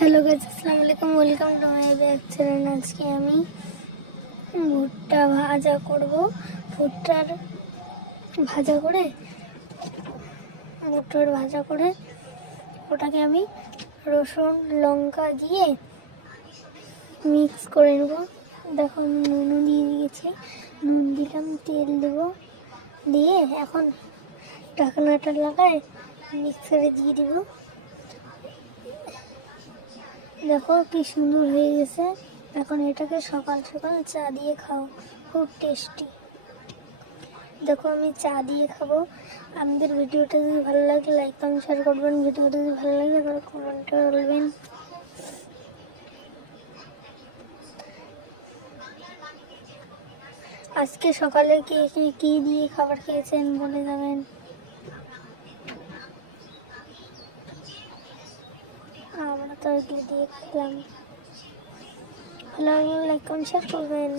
Hello guys, আসসালামু আলাইকুম, welcome to my back channel. আজকে আমি ভুট্টা ভাজা করব। ভুট্টার ভাজা করে ওটাকে আমি রসুন লঙ্কা দিয়ে মিক্স করে নেব। দেখো নুন দিয়ে দিয়েছি, নুন দিলাম, তেল দেবো, দিয়ে এখন ঢাকনাটা লাগায় মিক্সারে দিয়ে দিব। দেখো কি সুন্দর হয়ে গেছে। এখন এটাকে সকাল সকাল চা দিয়ে খাও, খুব টেস্টি। দেখো আমি চা দিয়ে খাবো। আমাদের ভিডিওটা যদি ভালো লাগে লাইক কমেন্ট শেয়ার করবেন। ভিডিওটা যদি ভালো লাগে তাহলে কমেন্টে বলবেন। আজকে সকালে কি দিয়ে খাবার খেয়েছেন বলে যাবেন। আমরা তো এগুলো দিয়ে খেলাম। ভালো লাগলে লাইক কমেন্ট শেয়ার করবেন।